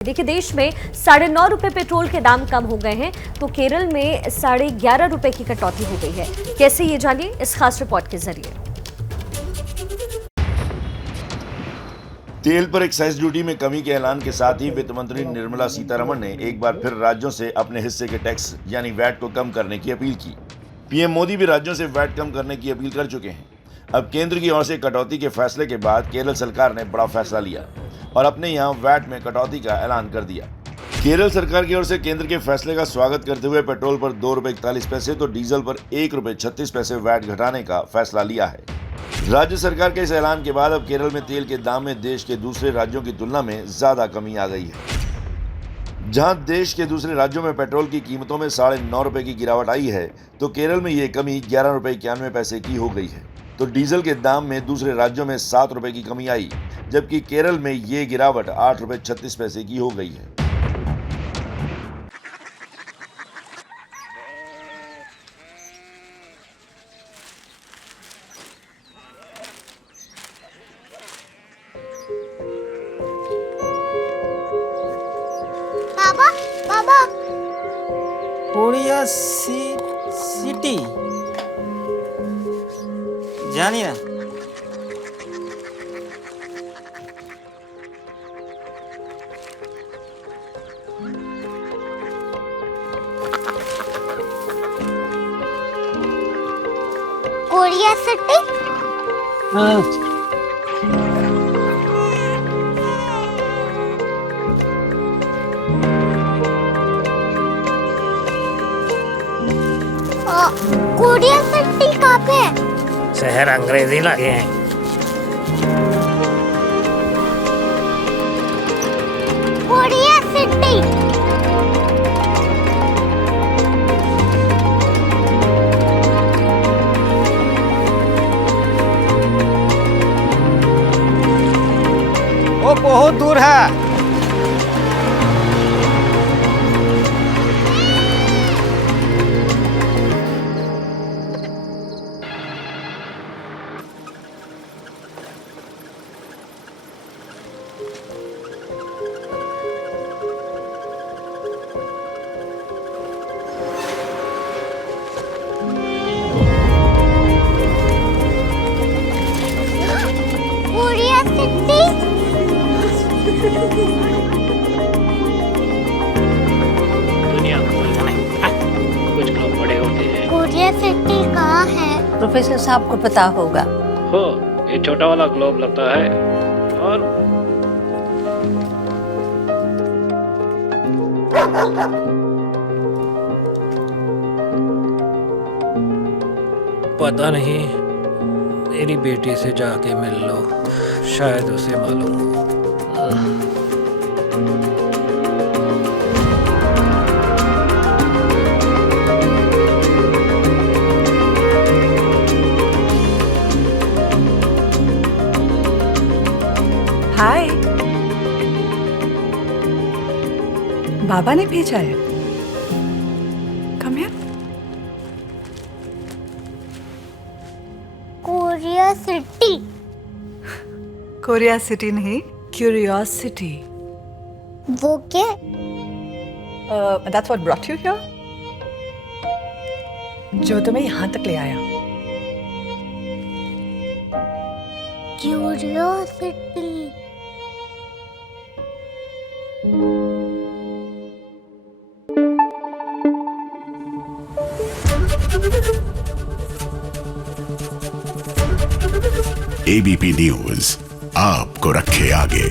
देखिए, देश में 9.5 रुपए पेट्रोल के दाम कम हो गए हैं, तो केरल में 11.5 रुपए की कटौती हो गई है। कैसे, ये जानिए इस खास रिपोर्ट के जरिए। तेल पर एक्साइज ड्यूटी में कमी के ऐलान के साथ ही वित्त मंत्री निर्मला सीतारमण ने एक बार फिर राज्यों से अपने हिस्से के टैक्स यानी वैट को कम करने की अपील की। पीएम मोदी भी राज्यों से वैट कम करने की अपील कर चुके हैं। अब केंद्र की ओर से कटौती के फैसले के बाद केरल सरकार ने बड़ा फैसला लिया और अपने यहाँ वैट में कटौती का ऐलान कर दिया। केरल सरकार की ओर से केंद्र के फैसले का स्वागत करते हुए पेट्रोल पर 2 रुपए 41 पैसे तो डीजल पर 1 रुपए 36 पैसे वैट घटाने का फैसला लिया है। राज्य सरकार के इस ऐलान के बाद अब केरल में तेल के दाम में देश के दूसरे राज्यों की तुलना में ज्यादा कमी आ गई है। जहां देश के दूसरे राज्यों में पेट्रोल की कीमतों में 9.5 रुपए की गिरावट आई है, तो केरल में ये कमी 11 रुपए 91 पैसे की हो गई है। तो डीजल के दाम में दूसरे राज्यों में 7 रुपए की कमी आई, जबकि केरल में ये गिरावट 8 रुपए 36 पैसे की हो गई है। बाबा कोरिया सिटी जानी ना। Korea city. हाँ। कोरिया सिटी कहाँ पे है? शहर अंग्रेजी लगे हैं। Korea city. वो बहुत दूर है। Korea city. दुनिया कुछ लोग बड़े होते हैं। कोरिया सिटी कहाँ है? प्रोफेसर साहब को पता होगा। हो, ये छोटा वाला ग्लोब लगता है और पता नहीं, मेरी बेटी से जाके मिल लो, शायद उसे मालूम हो। हाय, बाबा ने भेजा है। Come here. Korea city. Korea city नहीं, क्यूरियोसिटी। वो क्या? That's what brought you here? जो तुम्हें यहाँ तक ले आया। क्यूरियोसिटी। एबीपी न्यूज आपको रखे आगे।